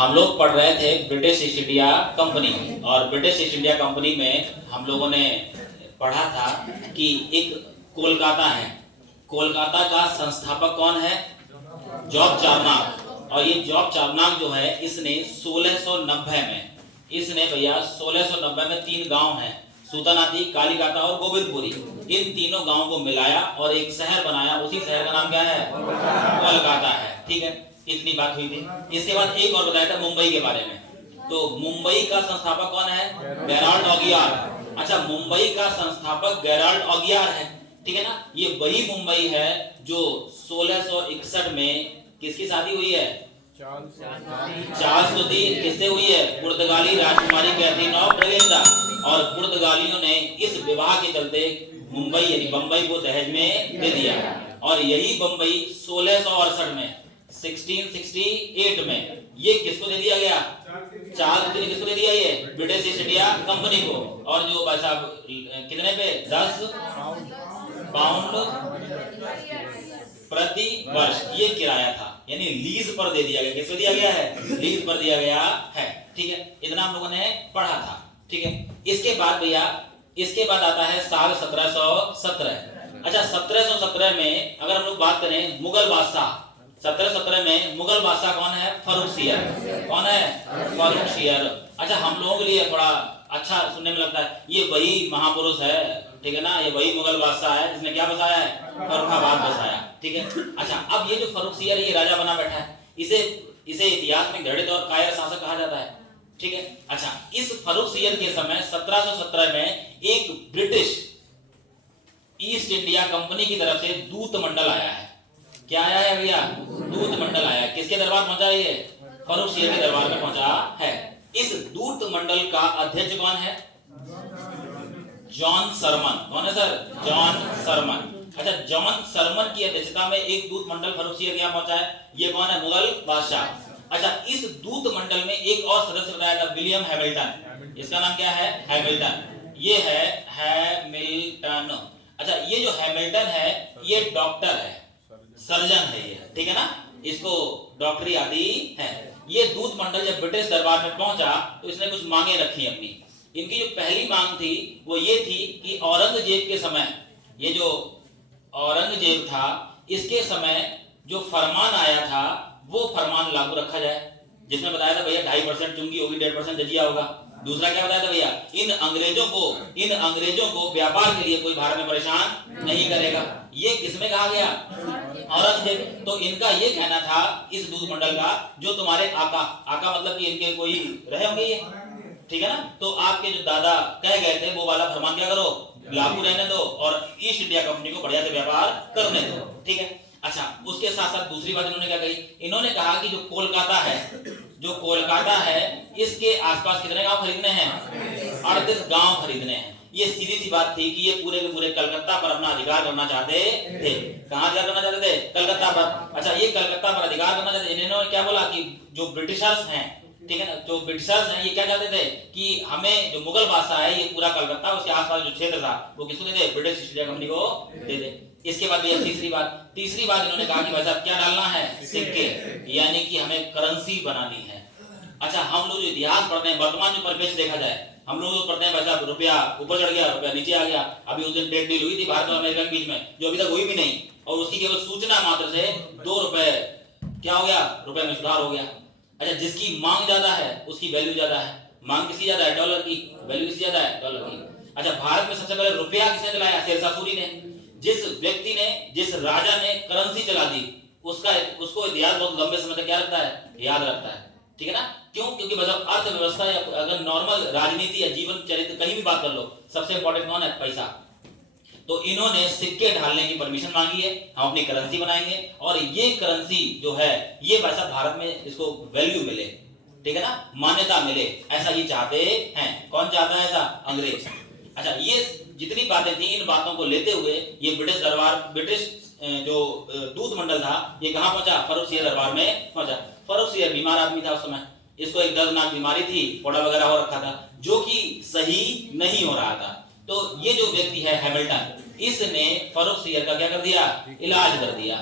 हम लोग पढ़ रहे थे ब्रिटिश ईस्ट इंडिया कंपनी, और ब्रिटिश ईस्ट इंडिया कंपनी में हम लोगों ने पढ़ा था कि एक कोलकाता है, कोलकाता का संस्थापक कौन है? जॉर्ज चार्नक। और ये जॉर्ज चार्नक जो है इसने 1690 में, इसने भैया 1690 में 3 गांव हैं, सूतनाती, कालीकाता और गोविंदपुरी, इन तीनों गांवों को मिलाया और एक शहर बनाया। उसी शहर का नाम क्या है? कोलकाता है। ठीक है, इतनी बात हुई थी। इसके बाद एक और बताया था मुंबई के बारे में। तो मुंबई का संस्थापक कौन है? गेराल्ड ऑगियार। अच्छा, मुंबई का संस्थापक गेराल्ड ऑगियार है। ठीक है ना, ये वही मुंबई है जो 1661 में किसकी शादी हुई है? चार्ल्स III किससे हुई है? पुर्तगाली राजकुमारी कैथरीन ऑफ ब्रागेंजा। और पुर्तगालियों ने इस विवाह के चलते मुंबई यानी बंबई को दहेज में दे दिया। और यही बंबई 1668 में 1668 में ये किसको दे दिया गया? चार्ल्स ने किसको दे दिया? ये ब्रिटिश ईस्ट इंडिया कंपनी को। और जो भाई साहब कितने पे? 10 पाउंड प्रति वर्ष ये किराया था, यानी लीज पर दे दिया गया। किसको दिया गया है? लीज पर दिया गया है। ठीक है, इतना हम लोगों ने पढ़ा था। ठीक है, इसके बाद भैया, इसके बाद आता है साल 1717। अच्छा, 1717 में अगर हम लोग बात करें मुगल बादशाह, 1717 में मुगल बादशाह कौन है? फर्रुखसियर। कौन है? फर्रुखसियर। अच्छा, हम लोगों के लिए थोड़ा अच्छा सुनने में लगता है, ये वही महापुरुष है, ठीक है ना, ये वही मुगल बादशाह है जिसने क्या बसाया है? फर्रुखाबाद बसाया। ठीक है, अच्छा, अब ये जो फर्रुखसियर ये राजा बना बैठा है, इसे इतिहास में घृणित और कायर शासक कहा जाता है। ठीक है, अच्छा, इस फर्रुखसियर के समय 1717 में एक ब्रिटिश ईस्ट इंडिया कंपनी की तरफ से दूत मंडल आया है। क्या आया है भैया? दूत मंडल आया है। किसके दरबार पहुंचा है? ये फर्रुखसियर के दरबार में पहुंचा है। इस दूत मंडल का अध्यक्ष कौन है? जॉन सरमन। कौन है सर? जॉन सरमन। अच्छा, जॉन सरमन की अध्यक्षता में एक दूत मंडल फर्रुखसियर यहाँ पहुंचा है। ये कौन है? मुगल बादशाह। अच्छा, इस दूत मंडल में एक और सदस्य बताया था, विलियम हैमिल्टन। इसका नाम क्या है? हैमिल्टन। ये है हैमिल्टन। अच्छा, ये जो हैमिल्टन है ये डॉक्टर है, सर्जन है ये, ठीक है ना, इसको डॉक्टरी आदि है। ये दूत मंडल जब ब्रिटिश दरबार में पहुंचा तो इसने कुछ मांगे रखी अपनी। इनकी जो पहली मांग थी वो ये थी कि औरंगजेब के समय, ये जो औरंगजेब था इसके समय जो फरमान आया था वो फरमान लागू रखा जाए, जिसमें बताया था भैया 2.5% चुंगी होगी, 1.5% जजिया होगा। दूसरा क्या बताया था भैया? इन अंग्रेजों को व्यापार के लिए कोई भारत में परेशान नहीं करेगा। ये किसमें कहा गया? औरंगजेब। तो इनका ये कहना था इस दूत मंडल का, जो तुम्हारे आका मतलब कि इनके कोई रहे होंगे ये, ठीक है ना, तो आपके जो दादा कह गए थे वो वाला फरमान क्या करो? लागू रहने दो और ईस्ट इंडिया कंपनी को बढ़िया से व्यापार करने दो। ठीक है, अच्छा, उसके साथ साथ दूसरी बात इन्होंने क्या कही? इन्होंने कहा कि जो कोलकाता है इसके आसपास कितने गांव खरीदने हैं? 38 गांव खरीदने हैं। ये सीधी सी बात थी कि ये पूरे के पूरे कलकत्ता पर अपना अधिकार करना चाहते थे। कहां अधिकार करना चाहते थे? कलकत्ता पर। अच्छा, ये कलकत्ता पर अधिकार करना चाहते, इन्होंने क्या बोला कि जो ब्रिटिशर्स हैं, ठीक है ना, जो ब्रिटिशर्स हैं ये क्या चाहते थे कि हमें जो मुगल बादशाह है ये पूरा कलकत्ता उसके आसपास जो क्षेत्र था वो किसको दे दे? ब्रिटिश ईस्ट इंडिया कंपनी को दे दे। इसके बाद ये तीसरी बात इन्होंने कहा कि भाई साहब क्या डालना है? सिक्के, यानी कि हमें करेंसी बनानी है। अच्छा, हम लोग जो इतिहास पढ़ते हैं, वर्तमान जो परिवेश देखा जाए, हम लोग जो पढ़ते हैं भाई साहब रुपया ऊपर चढ़ गया, रुपया नीचे आ गया। अभी उस दिन ट्रेड डील हुई थी भारत और अमेरिका के बीच में, जो अभी तक हुई भी नहीं, और उसकी केवल सूचना मात्र से 2 रुपए क्या हो गया? रुपए में सुधार हो गया। अच्छा, जिसकी मांग ज्यादा है उसकी वैल्यू ज्यादा है। मांग किसकी ज्यादा है? डॉलर की। वैल्यू किसकी ज्यादा है? डॉलर की। अच्छा, भारत में सबसे पहले रुपया किसने चलाया? शेरशाह सूरी ने। जिस व्यक्ति ने, जिस राजा ने करेंसी चला दी उसको इतिहास बहुत लंबे समय तक क्या रखता है? याद रखता है। ठीक है ना, क्यों? क्योंकि मतलब अर्थव्यवस्था या अगर नॉर्मल राजनीति या जीवन चरित्र कहीं भी बात कर लो, सबसे इंपॉर्टेंट कौन है? पैसा। तो इन्होंने सिक्के ढालने की परमिशन मांगी है, हम अपनी करेंसी बनाएंगे और ये करेंसी जो है ये वैसा भारत में इसको वैल्यू मिले, ठीक है ना, मान्यता मिले, ऐसा ये चाहते हैं। कौन चाहता है ऐसा? अंग्रेज। अच्छा, ये जितनी बातें थी इन बातों को लेते हुए ये ब्रिटिश जो दूत मंडल था ये कहां पहुंचा? फर्रुखसियर दरबार में पहुंचा। फर्रुखसियर बीमार आदमी था उस समय, इसको एक दर्दनाक बीमारी थी, फोड़ा वगैरह हो रखा था जो कि सही नहीं हो रहा था। तो ये जो व्यक्ति है हैमिल्टन, इसने फर्रुखसियर का क्या कर दिया? इलाज कर दिया।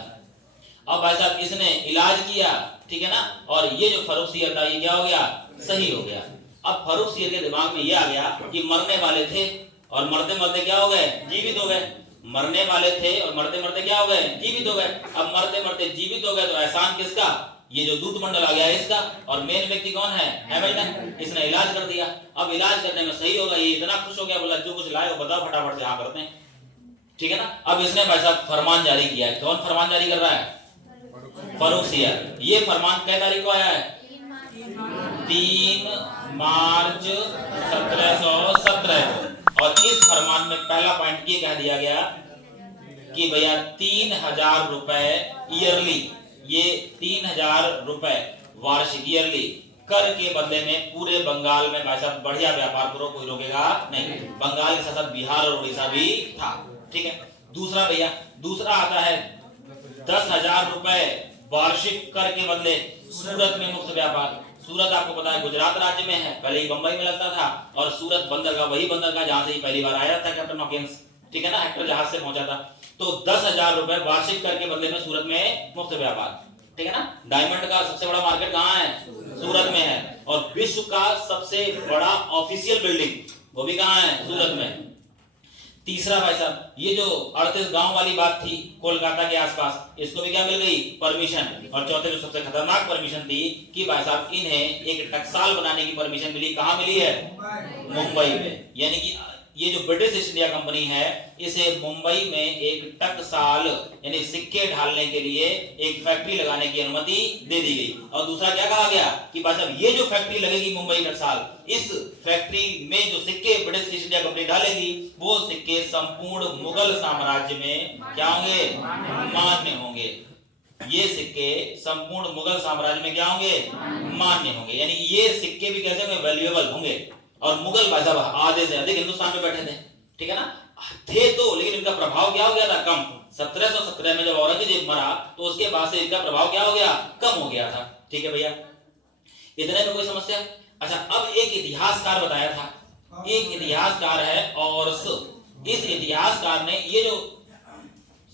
अब भाई साहब इसने इलाज किया, ठीक है ना, और ये जो फर्रुखसियर था ये क्या हो गया, सही हो गया। अब फर्रुखसियर के दिमाग में ये आ गया कि मरने वाले थे और मरते मरते क्या हो गए, जीवित हो गए। मरने वाले थे और मरते मरते क्या हो गए, जीवित हो गए। अब मरते मरते जीवित हो गए तो एहसान किसका, ये जो दूत मंडल आ गया इसका, और मेन व्यक्ति कौन है, हैमिल्टन। इसने इलाज कर दिया। अब इलाज करने में सही होगा, ये इतना खुश हो गया, बोला जो कुछ लाए हो बताओ फटाफट से हाँ करते हैं, ठीक है ना। अब इसने भाई साहब फरमान जारी किया है। कौन फरमान जारी कर रहा है, फर्रुखसियर। ये फरमान क्या तारीख को आया है, 3 मार्च 1717 को। और इस फरमान में पहला पॉइंट ये कह दिया गया कि भैया 3000 रुपए ईयरली, ये 3000 रुपए वार्षिक ईयरली कर के बदले में पूरे बंगाल में भाई साहब बढ़िया व्यापार करो, कोई रोकेगा नहीं। बंगाल के साथ बिहार और उड़ीसा भी था, ठीक है। दूसरा भैया, दूसरा आता है 10,000 रुपए वार्षिक कर के बदले सूरत में मुक्त व्यापार। सूरत आपको पता है गुजरात राज्य में है, पहले ही बंबई में लगता था, और सूरत बंदरगाह वही बंदरगाह जहां से ही पहली बार आया था कैप्टन हॉकिंस, ठीक है ना, हेक्टर जहाज से पहुंचा था। तो 10,000 रुपए वार्षिक कर के बदले में सूरत में मुक्त व्यापार, ठीक है ना। डायमंड का सबसे बड़ा मार्केट कहाँ है, सूरत में है, और विश्व का सबसे बड़ा ऑफिशियल बिल्डिंग वो भी कहाँ है, सूरत में। तीसरा भाई साहब, ये जो 38 गांव वाली बात थी कोलकाता के आसपास, इसको भी क्या मिल गई, परमिशन। और चौथे जो सबसे खतरनाक परमिशन थी कि भाई साहब इन्हें एक टकसाल बनाने की परमिशन मिली। कहाँ मिली है, मुंबई में। यानी कि ये जो ब्रिटिश ईस्ट इंडिया कंपनी है, इसे मुंबई में एक टकसाल यानी सिक्के ढालने के लिए एक फैक्ट्री लगाने की अनुमति दे दी गई। और दूसरा क्या कहा गया कि भाई साहब ये जो फैक्ट्री लगेगी मुंबई टकसाल, इस फैक्ट्री में जो सिक्के ब्रिटिश ईस्ट इंडिया कंपनी डालेगी, वो सिक्के संपूर्ण मुगल साम्राज्य में क्या होंगे, मान्य होंगे। ये सिक्के संपूर्ण मुगल साम्राज्य में क्या होंगे, मान्य होंगे। यानी ये सिक्के भी कैसे होंगे, वैल्यूएबल होंगे। और मुगल भाई साहब आधे से अधिक हिंदुस्तान में बैठे थे, ठीक है ना, थे तो, लेकिन इनका प्रभाव क्या हो गया था, कम। 1717 में जब औरंगजेब मरा तो उसके बाद से इनका प्रभाव क्या हो गया, कम हो गया था, ठीक है भैया। इतने में कोई समस्या। अच्छा, अब एक इतिहासकार बताया था, एक इतिहासकार है और इस इतिहासकार ने ये जो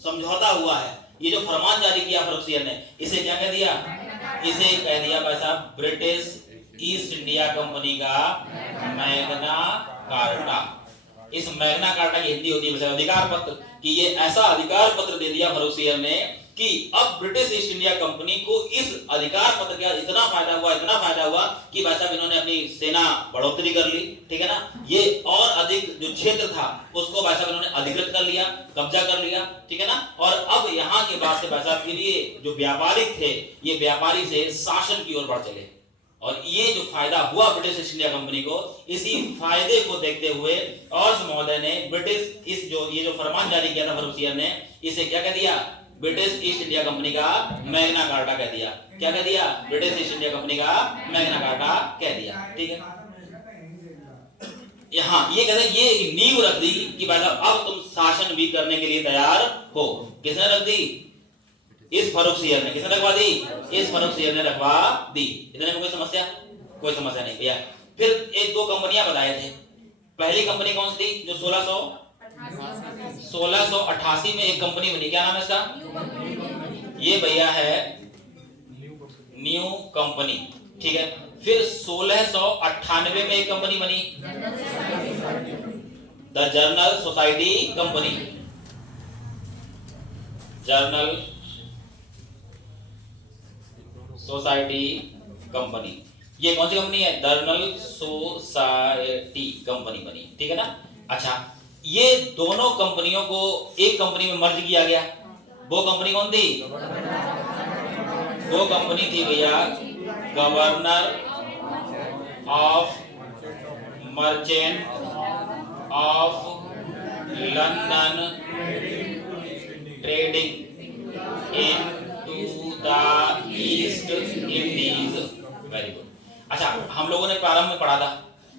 समझौता हुआ है, ये जो फरमान जारी किया फर्रुखसियर ने, इसे क्या कह दिया, इसे कह दिया भाई साहब ब्रिटिश ईस्ट इंडिया कंपनी का मैग्ना कार्टा। इस मैग्ना कार्टा की हिंदी होती है अधिकार पत्र, कि ये ऐसा अधिकार पत्र दे दिया फर्रुखसियर ने कि अब ब्रिटिश ईस्ट इंडिया कंपनी को इस अधिकार पत्र का इतना फायदा हुआ कि भाई साहब इन्होंने अपनी सेना बढ़ोतरी कर ली, ठीक है ना। ये और अधिक जो क्षेत्र था उसको भाई साहब इन्होंने अधिकृत कर लिया, कब्जा कर लिया, ठीक है ना। और अब यहाँ के बाद से भाई साहब के लिए जो व्यापारिक थे, ये व्यापारी से शासन की ओर बढ़ चले। और ये जो फायदा हुआ ब्रिटिश ईस्ट इंडिया कंपनी को, इसी फायदे को देखते हुए और महोदय ने ब्रिटिश ये जो फरमान जारी किया था फर्रुखसियर ने, इसे क्या कह दिया, ब्रिटिश ईस्ट इंडिया कंपनी का मैग्ना कार्टा कह दिया। क्या कह दिया, ब्रिटिश ईस्ट इंडिया कंपनी का मैग्ना कार्टा कह दिया, ठीक है। यहाँ ये कहते हैं, ये नींव रख दी कि भाई साहब अब तुम शासन भी करने के लिए तैयार हो। किसने रख दी, इस फर्रुखसियर ने। किसने रखवा दी, इस फर्रुखसियर ने रखवा दी। इतने में कोई समस्या, कोई समस्या नहीं भैया। फिर एक दो कंपनियां बताए थे। पहली कंपनी कौन सी थी, जो 1688 में एक कंपनी बनी, क्या नाम है इसका, ये भैया है न्यू कंपनी, ठीक है। फिर 1698 में एक कंपनी बनी, the journal society company, journal society company. ये कौन सी कंपनी है, जर्नल सोसाइटी कंपनी बनी, ठीक है ना। अच्छा, ये दोनों कंपनियों को एक कंपनी में मर्ज किया गया। वो कंपनी कौन थी, वो कंपनी थी भैया governor of merchant of London trading in the east Indies. Very good. अच्छा, हम लोगों ने प्रारंभ में पढ़ा था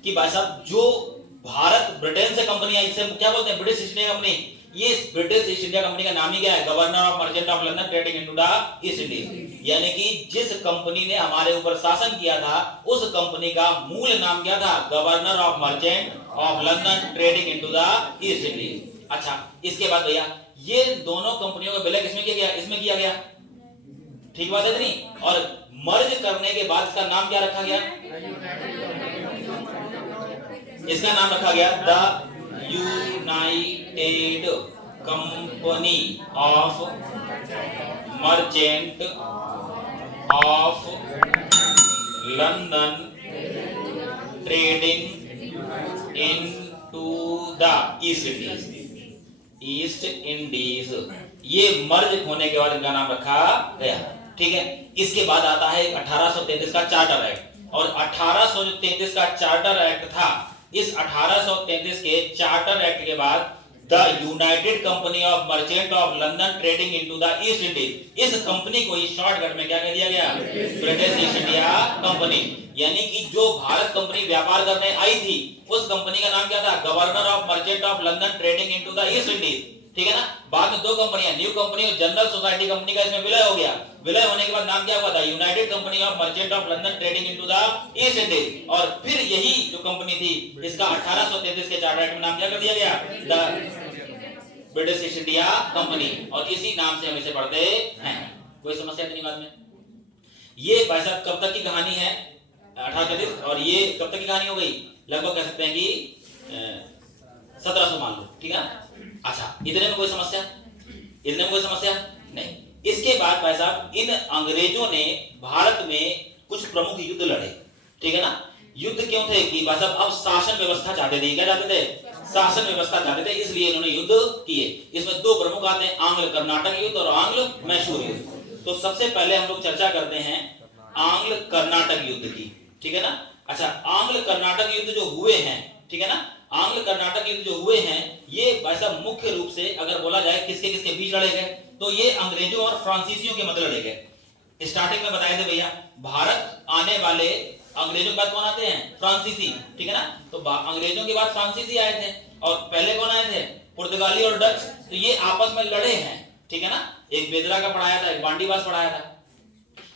कि भाई साहब जो भारत ब्रिटेन से कंपनी आई, इसे क्या बोलते हैं, ब्रिटिश ईस्ट इंडिया कंपनी। ये ब्रिटिश ईस्ट इंडिया कंपनी का नाम ही क्या है, governor of merchant of London trading into the east Indies. यानी कि जिस कंपनी ने हमारे ऊपर शासन किया था, उस कंपनी का मूल नाम क्या था, governor of merchant of London trading into the east Indies. अच्छा, इसके बाद भैया ये दोनों कंपनियों का विलय किसमें किया गया, इसमें किया गया ठीक बात है इतनी। और मर्ज करने के बाद इसका नाम क्या रखा गया? इसका नाम रखा गया the United company of merchant of London trading into the east Indies. East Indies, ये मर्ज होने के बाद इनका नाम रखा गया। ठीक है, इसके बाद आता है 1833 का चार्टर एक्ट। और 1833 का चार्टर एक्ट था, इस 1833 के चार्टर एक्ट के बाद the United company of merchant of London trading into the east Indies, इस कंपनी को इस शॉर्टकट में क्या कह दिया गया? British east India company. यानी कि जो भारत कंपनी व्यापार करने आई थी उस कंपनी का नाम क्या था? Governor of merchant of London trading into the east Indies. ठीक है ना। बाद में दो कंपनियां, न्यू कंपनी और जनरल सोसाइटी कंपनी का इसमें विलय हो गया। विलय होने के बाद नाम क्या हुआ था? United company of merchant of London trading into the east Indies. और फिर यही जो कंपनी थी इसका 1833 के चार्टर एक्ट में नाम क्या कर दिया गया? The British east India company. और इसी नाम से हम इसे पढ़ते हैं। कोई समस्या नहीं बाद में? ये भाई साहब कब तक की कहानी है? 1833। और ये कब तक की कहानी हो गई? लगभग कह सकते हैं कि 1700 मान लो। ठीक है। अच्छा, इतने में कोई समस्या? इतने में कोई समस्या नहीं। इसके बाद भाई साहब इन अंग्रेजों ने भारत में कुछ प्रमुख युद्ध लड़े। ठीक है ना। युद्ध क्यों थे? कि भाई साहब अब शासन व्यवस्था चाहते थे। क्या चाहते थे? शासन व्यवस्था चाहते थे, इसलिए इन्होंने युद्ध किए। इसमें दो प्रमुख आते हैं, आंग्ल कर्नाटक युद्ध और आंग्ल मैसूर युद्ध। तो सबसे पहले हम लोग चर्चा करते हैं आंग्ल कर्नाटक युद्ध की। ठीक है ना। अच्छा, आंग्ल कर्नाटक युद्ध जो हुए हैं, ठीक है ना, आंग्ल कर्नाटक युद्ध जो हुए हैं ये भाई साहब मुख्य रूप से अगर बोला जाए किसके किसके बीच लड़े गए, तो ये अंग्रेजों और फ्रांसीसियों के मध्य लड़े गए। स्टार्टिंग में बताए थे भैया, भारत आने वाले अंग्रेजों के बाद कौन आते हैं? फ्रांसीसी। ठीक है ना। तो अंग्रेजों के बाद फ्रांसीसी आए थे और पहले कौन आए थे? पुर्तगाली और डच। तो ये आपस में लड़े हैं। ठीक है ना। एक बेदरा का पढ़ाया था, एक बांडीवास पढ़ाया था,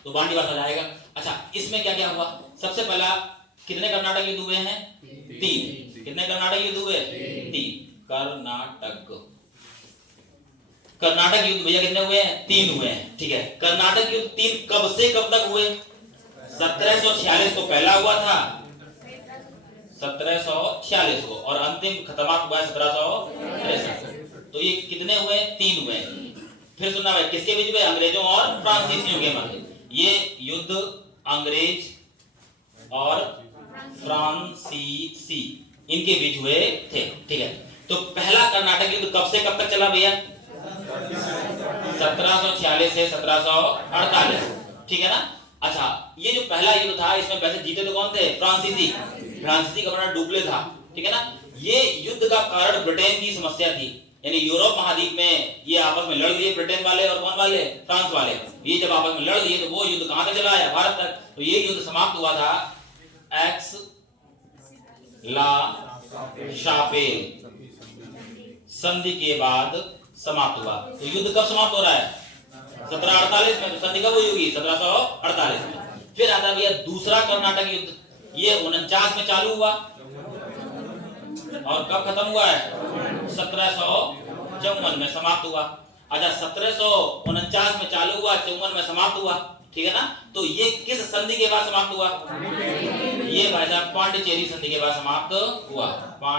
तो बांडीवास आ जाएगा। अच्छा, इसमें क्या क्या हुआ? सबसे पहला कितने कर्नाटक युद्ध हुए हैं? 3। कितने कर्नाटक युद्ध हुए? 3। कर्नाटक युद्ध भैया कितने हुए हैं? 3 हुए हैं। ठीक है। कर्नाटक युद्ध 3 कब से कब तक हुए? 1746 को पहला हुआ था, 1746 को, और अंतिम खत्मात हुआ है 1763। तो ये कितने हुए? 3 हुए। फिर सुनना भाई, किसके बीच में? अंग्रेजों और फ्रांसीसियों के मध्य। ये युद्ध अंग्रेज और फ्रांसीसी इनके बीच हुए थे। ठीक है। तो पहला कर्नाटक युद्ध कब से कब तक चला भैया? 1746 से 1748। ठीक है ना। अच्छा, ये जो पहला युद्ध था इसमें वैसे जीते तो कौन थे? फ्रांसीसी। फ्रांसीसी का बड़ा डुप्ले था। ठीक है ना। ये युद्ध का कारण ब्रिटेन की समस्या थी, यानी यूरोप महाद्वीप में ये आपस में लड़ लिए, ब्रिटेन वाले और कौन वाले? फ्रांस वाले। ये जब आपस में लड़ लिए तो वो युद्ध कहां तक चला आया? भारत तक। तो ये युद्ध समाप्त हुआ था एक्स ला शापेल संधि के बाद समाप्त हुआ। तो युद्ध कब समाप्त हो रहा है? 1748 में। तो संधि कब हुई होगी? 1748 में। फिर आता भैया दूसरा कर्नाटक युद्ध, ये 49 में चालू हुआ और कब खत्म हुआ है? 1754 में समाप्त हुआ। अच्छा, 1749 में चालू हुआ, 54 में समाप्त हुआ। ठीक है ना। तो ये किस संधि के बाद समाप्त हुआ? ये भाई साहब पांडिचेरी संधि के बाद समाप्त हुआ।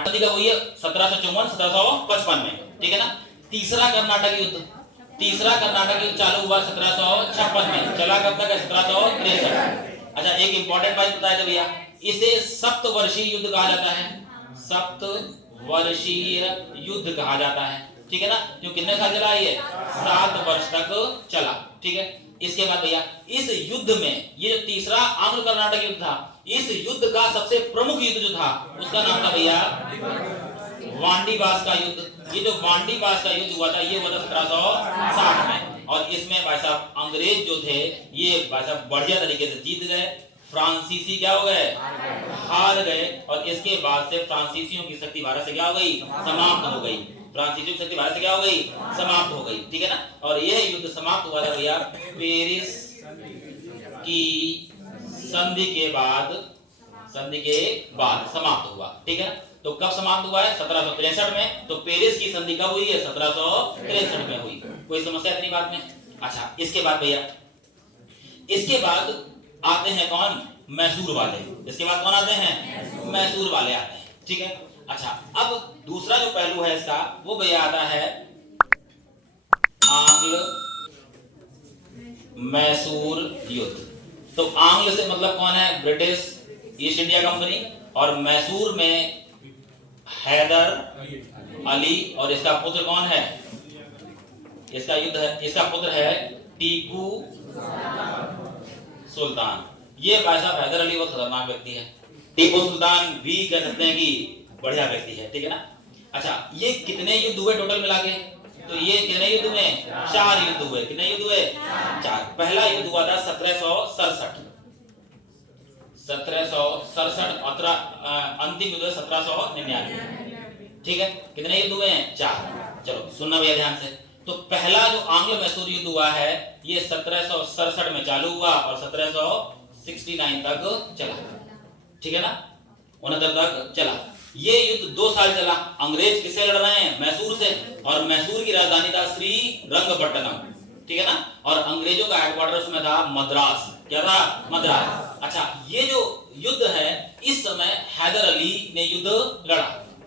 संधि कब हुई है? 1754 1755 में। ठीक है ना। तीसरा कर्नाटक युद्ध, तीसरा कर्नाटक युद्ध चालू हुआ 1756 में, चला कब तक है? 1763। अच्छा, एक इंपॉर्टेंट बात बताया था भैया, इसे सप्तवर्षीय युद्ध कहा जाता है। सप्तवर्षीय युद्ध कहा जाता है। ठीक है ना। जो कितने साल चला? ये 7 वर्ष तक चला। ठीक है। इसके बाद भैया इस युद्ध में, ये जो तीसरा आंग्ल कर्नाटक युद्ध था, इस युद्ध का सबसे प्रमुख युद्ध जो था उसका नाम था भैया वांडीवास का युद्ध। ये जो वांडीवास का युद्ध हुआ था ये हुआ था 1760 में। और इसमें भाई साहब अंग्रेज जो थे ये भाई साहब बढ़िया तरीके से जीत गए, फ्रांसीसी क्या हो गए? हार गए। और इसके बाद से फ्रांसीसियों की शक्ति भारत से क्या हो गई? समाप्त हो गई। फ्रांसीसियों की शक्ति भारत से क्या हो गई? समाप्त हो गई। ठीक है ना। और यह युद्ध समाप्त हुआ था भैया पेरिस की संधि के बाद, संधि के बाद समाप्त हुआ। ठीक है। तो कब समाप्त हुआ है? 1763 में। तो पेरिस की संधि कब हुई है? 1763 में हुई। कोई समस्या इतनी बात में? अच्छा, इसके बाद भैया इसके बाद आते हैं कौन, मैसूर वाले। इसके बाद कौन आते हैं, मैसूर वाले आते हैं, ठीक है। अच्छा, अब दूसरा जो पहलू है इसका वो भैया आता है आंग्ल मैसूर युद्ध। तो आंग्ल से मतलब कौन है, ब्रिटिश ईस्ट इंडिया कंपनी, और मैसूर में हैदर अली और इसका पुत्र कौन है, इसका युद्ध है, इसका पुत्र है टीपू सुल्तान। ये भाई साहब हैदर अली बहुत खतरनाक व्यक्ति है, टीपू सुल्तान भी कह सकते हैं कि बढ़िया व्यक्ति है, ठीक है ना। अच्छा, ये कितने युद्ध हुए टोटल मिला के, तो ये कितने युद्ध हुए, 4 युद्ध हुए। कितने युद्ध हुए, 4। पहला युद्ध हुआ था 1767, 1767, अंतिम युद्ध 1799, ठीक है। कितने युद्ध हुए हैं, 4। चलो सुनना भैया ध्यान से। तो पहला जो आंग्ल मैसूर युद्ध हुआ है ये 1767 में चालू हुआ और 1769 तक चला, ठीक है ना, 69 तक चला। ये युद्ध 2 साल चला। अंग्रेज किससे लड़ रहे हैं, मैसूर से, और मैसूर की राजधानी था श्री रंगपट्टनम, ठीक है ना, और अंग्रेजों का हेडक्वार्टर उसमें था मद्रास। क्या था, मद्रास। अच्छा, ये जो युद्ध है इस समय हैदर अली ने युद्ध लड़ा,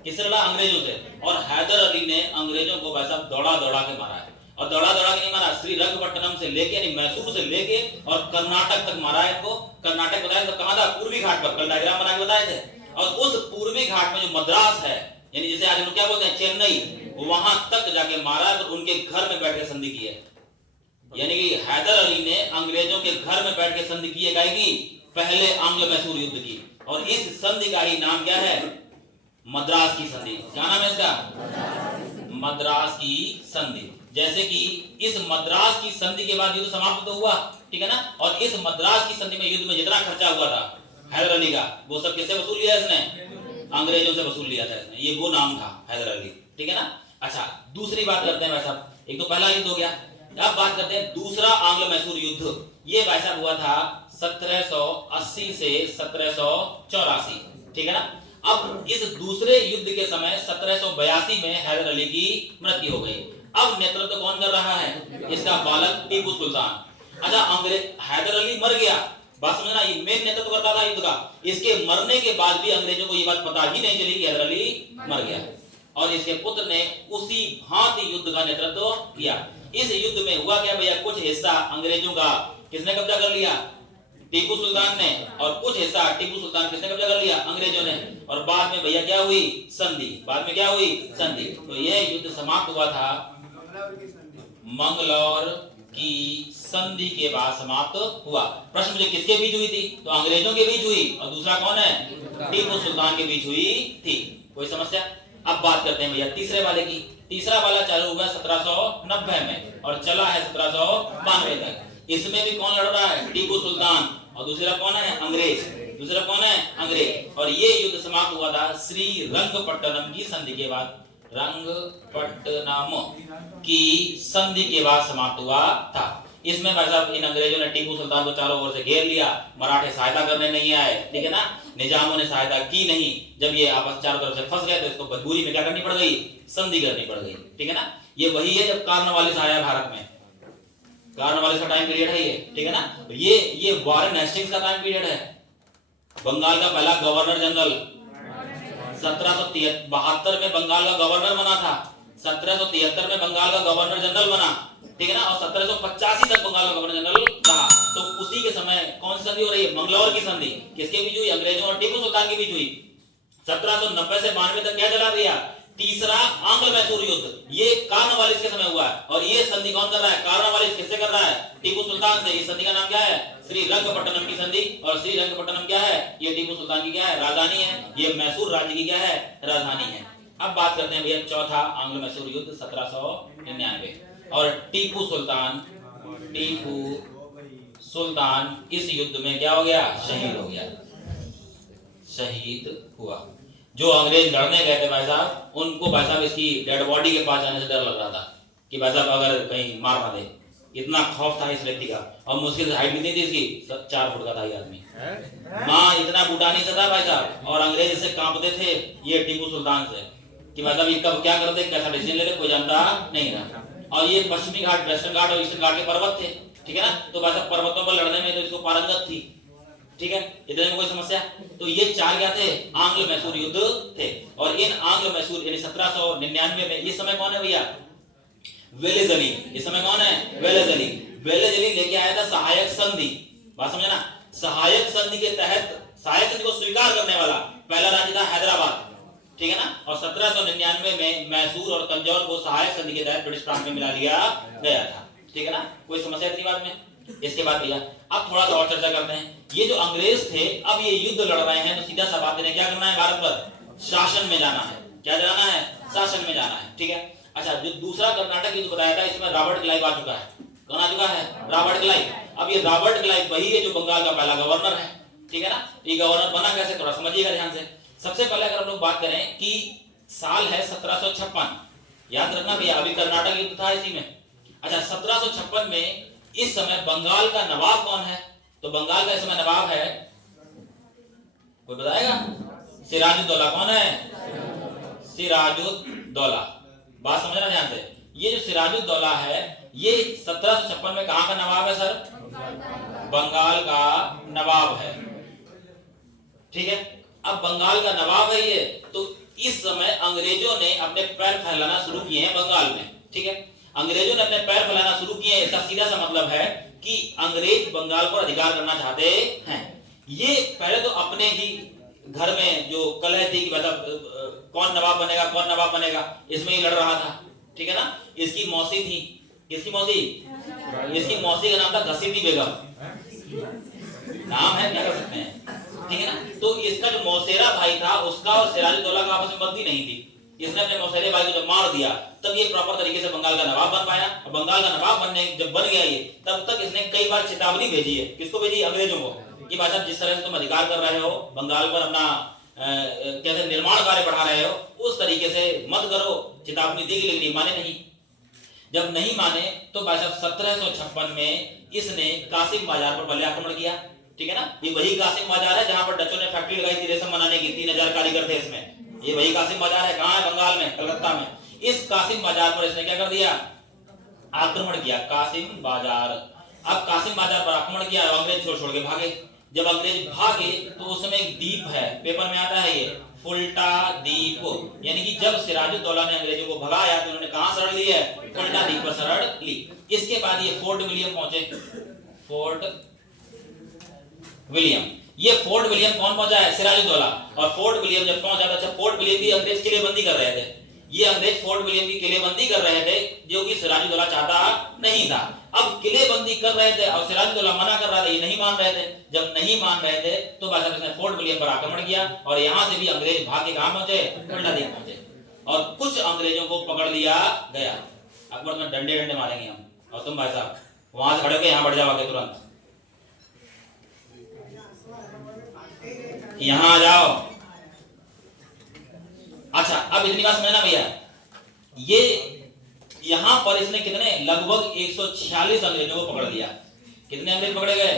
किससे लड़ा, अंग्रेजों से, और हैदर अली ने अंग्रेजों को वैसा दौड़ा दौड़ा के मारा है, और दौड़ा दौड़ा के नहीं मारा, श्री रंगपट्टनम से लेके यानी मैसूर से लेके और कर्नाटक तक मारा है इसको। कर्नाटक बताया तो कहां था, पूर्वी घाट पर, कल डायग्राम बना के बताए थे। और उस पूर्वी घाट में जो मद्रास है, यानी जैसे आज हम क्या बोलते हैं चेन्नई, वहां तक जाके मारा और उनके घर में बैठ के संधि की है। यानी कि हैदर अली ने अंग्रेजों के घर में बैठ के संधि की है, कि पहले आंग्ल मैसूर युद्ध की। और इस संधि का ही नाम क्या है, मद्रास की संधि। क्या नाम है इसका, मद्रास की संधि। जैसे कि इस मद्रास की संधि के बाद युद्ध समाप्त तो हुआ, ठीक है ना, और इस मद्रास की संधि में युद्ध में जितना खर्चा हुआ था हैदर अली का, वो सब किससे वसूल लिया इसने, अंग्रेजों से वसूल लिया था इसने। ये वो नाम था हैदर अली, ठीक है ना। अच्छा, दूसरी बात करते हैं भाई साहब, एक तो पहला युद्ध हो गया, अब बात करते हैं दूसरा आंग्ल मैसूर युद्ध। ये भाई साहब हुआ था 1780 से 1784, ठीक है ना। अब इस दूसरे युद्ध के समय 1782 में हैदर अली की मृत्यु हो गई। अब नेतृत्व कौन कर रहा है, इसका बालक टीपू सुल्तान। अच्छा, अंग्रेज हैदर अली मर गया, बात समझना, ये मेन नेतृत्व करता था युद्ध का। इसके मरने के बाद भी अंग्रेजों को ये बात पता ही नहीं चली कि हैदर अली मर गया, और इसके पुत्र ने उसी भांति युद्ध का नेतृत्व किया। इस युद्ध में हुआ क्या भैया, कुछ हिस्सा अंग्रेजों का किसने कब्जा कर लिया, टीपू सुल्तान ने, और कुछ हिस्सा टीपू सुल्तान किसने कब्जा कर लिया, अंग्रेजों ने। और बाद में भैया क्या हुई, संधि। बाद में क्या हुई, संधि। तो यह युद्ध समाप्त हुआ था मंगलौर की संधि के बाद समाप्त हुआ। प्रश्न मुझे किसके बीच हुई थी, तो अंग्रेजों के बीच हुई, और दूसरा कौन है, टीपू सुल्तान के बीच हुई थी। कोई समस्या। अब बात करते हैं भैया तीसरे वाले की। तीसरा वाला चालू हुआ 1790 में और चला है 1792 तक। इसमें भी कौन लड़ रहा है, टीपू सुल्तान, और दूसरा कौन है, अंग्रेज। दूसरा कौन है, अंग्रेज। और ये युद्ध समाप्त हुआ था श्री रंगपट्टनम की संधि के बाद। रंगपट्टनम की संधि के बाद समाप्त हुआ था। इसमें भाई साहब इन अंग्रेजों ने टीपू सुल्तान को चारों ओर से घेर लिया, मराठे सहायता करने नहीं आए, ठीक है ना, निजामों ने सहायता की नहीं। जब ये आपस चारों तरफ से फंस गए तो इसको मजबूरी में क्या करनी पड़ गई, संधि करनी पड़ गई, ठीक है ना। ये वही है जब कार्नवालिस आया भारत में, कार्नवालिस का टाइम पीरियड है ये, ठीक है ना। ये वारेन हेस्टिंग्स का टाइम पीरियड है। बंगाल का पहला गवर्नर जनरल 1772 में बंगाल का गवर्नर बना था, 1773 में बंगाल का गवर्नर जनरल बना, ठीक है ना, और 1785 तक बंगाल का गवर्नर जनरल रहा। तो उसी के समय कौन सी संधि हो रही है, मंगलौर की संधि। किसके बीच हुई, अंग्रेजों और टीपू सुल्तान के बीच हुई। 1790 से 92 तक क्या चला भैया, तीसरा आंग्ल मैसूर युद्ध। ये कार्नवालिस के समय हुआ है, और ये संधि कौन कर रहा है, कार्नवालिस किससे कर रहा है, टीपू सुल्तान से। इस संधि का नाम क्या है, श्री रंगपट्टनम की संधि। और श्री रंगपट्टनम क्या है, ये टीपू सुल्तान की क्या है, राजधानी है। ये मैसूर राज्य की क्या है, राजधानी है। अब बात करते हैं भैया चौथा आंग्ल मैसूर युद्ध 1799। और टीपू सुल्तान इस युद्ध में क्या हो गया, शहीद हो गया, शहीद हुआ। जो अंग्रेज लड़ने गए थे भाई साहब, उनको भाई साहब इसकी डेड बॉडी के पास जाने से डर लग रहा था कि भाई साहब अगर कहीं मार ना दे। इतना खौफ था इस व्यक्ति का, और मुश्किल से हाइट भी नहीं थी इसकी, 4 फुट का था ये आदमी। माँ इतना बूटा नहीं था भाई साहब, और अंग्रेज इससे कांपते थे ये टीपू सुल्तान से कि भाई साहब ये कब क्या करते, कैसा डिसीजन लेते, कोई जानता नहीं था। और ये पश्चिमी घाट, वेस्टर्न घाट और ईस्टर्न घाट के पर्वत थे, ठीक है ना। तो भाई साहब पर्वतों पर लड़ने में तो इसको पारंगत थी, ठीक है, इतने में कोई समस्या। तो ये 4 क्या थे, आंग्ल मैसूर युद्ध थे। और इन आंग्ल मैसूर यानी 1799 में, ये समय कौन है भैया, वेलेज़ली। इस समय कौन है, वेलेज़ली। वेलेज़ली लेके आया था सहायक संधि, बात समझे ना। सहायक संधि के तहत, सहायक संधि को स्वीकार करने वाला पहला राज्य था हैदराबाद, ठीक है ना। और 1799 में मैसूर और तंजौर को सहायक संधि के तहत ब्रिटिश प्रांत में मिला लिया गया था, ठीक है ना। कोई समस्या इतनी बात में। इसके बाद भैया अब थोड़ा सा और चर्चा करते हैं। ये जो अंग्रेज थे, अब ये युद्ध लड़ रहे हैं, तो सीधा सा बात इन्हें क्या करना है, भारत पर शासन में जाना है। क्या जाना है, शासन में जाना है, ठीक है। अच्छा, जो दूसरा कर्नाटक युद्ध बताया था, इसमें रॉबर्ट क्लाइव आ चुका है। कौन आ चुका है, रॉबर्ट क्लाइव। अब ये रॉबर्ट क्लाइव वही है जो बंगाल का पहला गवर्नर है, ठीक है ना। ये गवर्नर बना कैसे, थोड़ा समझिएगा ध्यान से। सबसे पहले अगर हम लोग बात करें कि साल है 1756, याद रखना भैया, अभी कर्नाटक युद्ध था इसी में। अच्छा, 1756 में इस समय बंगाल का नवाब कौन है, तो बंगाल का इस समय नवाब है, कोई बताएगा, सिराजुद्दौला। कौन है, सिराजुद्दौला। बात समझना ध्यान से। ये जो सिराजुद्दौला है, ये 1756 में कहां का नवाब है सर, बंगाल का नवाब है, ठीक है। अब बंगाल का नवाब है ये, तो इस समय अंग्रेजों ने अपने पैर फैलाना शुरू किए हैं बंगाल में, ठीक है। अंग्रेजों ने अपने पैर फैलाना शुरू किए हैं, इसका सीधा सा मतलब है कि अंग्रेज बंगाल पर अधिकार करना चाहते हैं। ये पहले तो अपने ही घर में जो कलह थी कि मतलब कौन नवाब बनेगा, कौन नवाब बनेगा, इसमें ही लड़ रहा था, ठीक है ना। इसकी मौसी थी, किसकी मौसी, इसकी मौसी का नाम था घसीटी बेगम, नाम है, क्या कर सकते हैं, ठीक है ना। तो इसका जो मौसेरा भाई था, उसका और सिराजुद्दौला का आपस में बनती नहीं थी। इसने अपने मौसेरे भाई को जब मार दिया, तब ये प्रॉपर तरीके से बंगाल का नवाब बन पाया। और बंगाल का नवाब बनने जब बन गया ये, तब तक इसने कई बार चेतावनी भेजी है। किसको भेजी, अंग्रेजों को, कि भाई साहब जिस तरह से तुम अधिकार कर रहे हो, बंगाल पर अपना कैसे निर्माण कार्य बढ़ा रहे हो, उस तरीके से मत करो। चेतावनी दी, लेकिन माने नहीं। जब नहीं माने तो भाई साहब 1756 में इसने कासिम बाजार पर बल्ले आक्रमण किया, ठीक है ना। ये वही कासिम बाजार है जहां पर डचों ने फैक्ट्री लगाई थी रेशम बनाने की, 3000 कारीगर थे इसमें। ये वही कासिम बाजार है, कहां है, बंगाल में, कलकत्ता में। इस कासिम बाजार पर इसने क्या कर दिया, आक्रमण किया, कासिम बाजार। अब कासिम बाजार पर आक्रमण किया, अंग्रेज छोड़ छोड़ के भागे। जब अंग्रेज भागे तो उस समय एक द्वीप है, पेपर में आता है ये, फुल्टा द्वीप, यानी कि जब सिराजुद्दौला ने अंग्रेजों को भगाया तो उन्होंने कहां शरण ली है, फुल्टा द्वीप पर शरण ली। इसके बाद ये फोर्ट विलियम पहुंचे, फोर्ट विलियम। ये फोर्ट विलियम कौन पहुंचा है, सिराजुद्दौला। और फोर्ट विलियम जब पहुंचा था, अच्छा फोर्ट विलियम भी अंग्रेज किलेबंदी कर रहे थे। ये अंग्रेज फोर्ट विलियम की किलेबंदी कर रहे थे, जो कि सिराजुद्दौला चाहता नहीं था। अब किलेबंदी कर रहे थे और सिराजुद्दौला मना कर रहा था, ये नहीं मान रहे थे। जब नहीं मान रहे थे तो भाई साहब इसने फोर्ट विलियम पर आक्रमण किया, और यहां से भी अंग्रेज भाग के कहां पहुंचे, फुल्टा द्वीप पहुंचे, और कुछ अंग्रेजों को पकड़ लिया गया। अकबर में डंडे डंडे मारेंगे हम, और तुम भाई साहब वहां से खड़े होकर यहां बढ़ जाओगे तुरंत, यहां आ जाओ। अच्छा, अब इतनी बात समझना भैया, ये यहां पर इसने कितने, लगभग 146 अंग्रेजों को पकड़ लिया। कितने अंग्रेज पकड़े गए,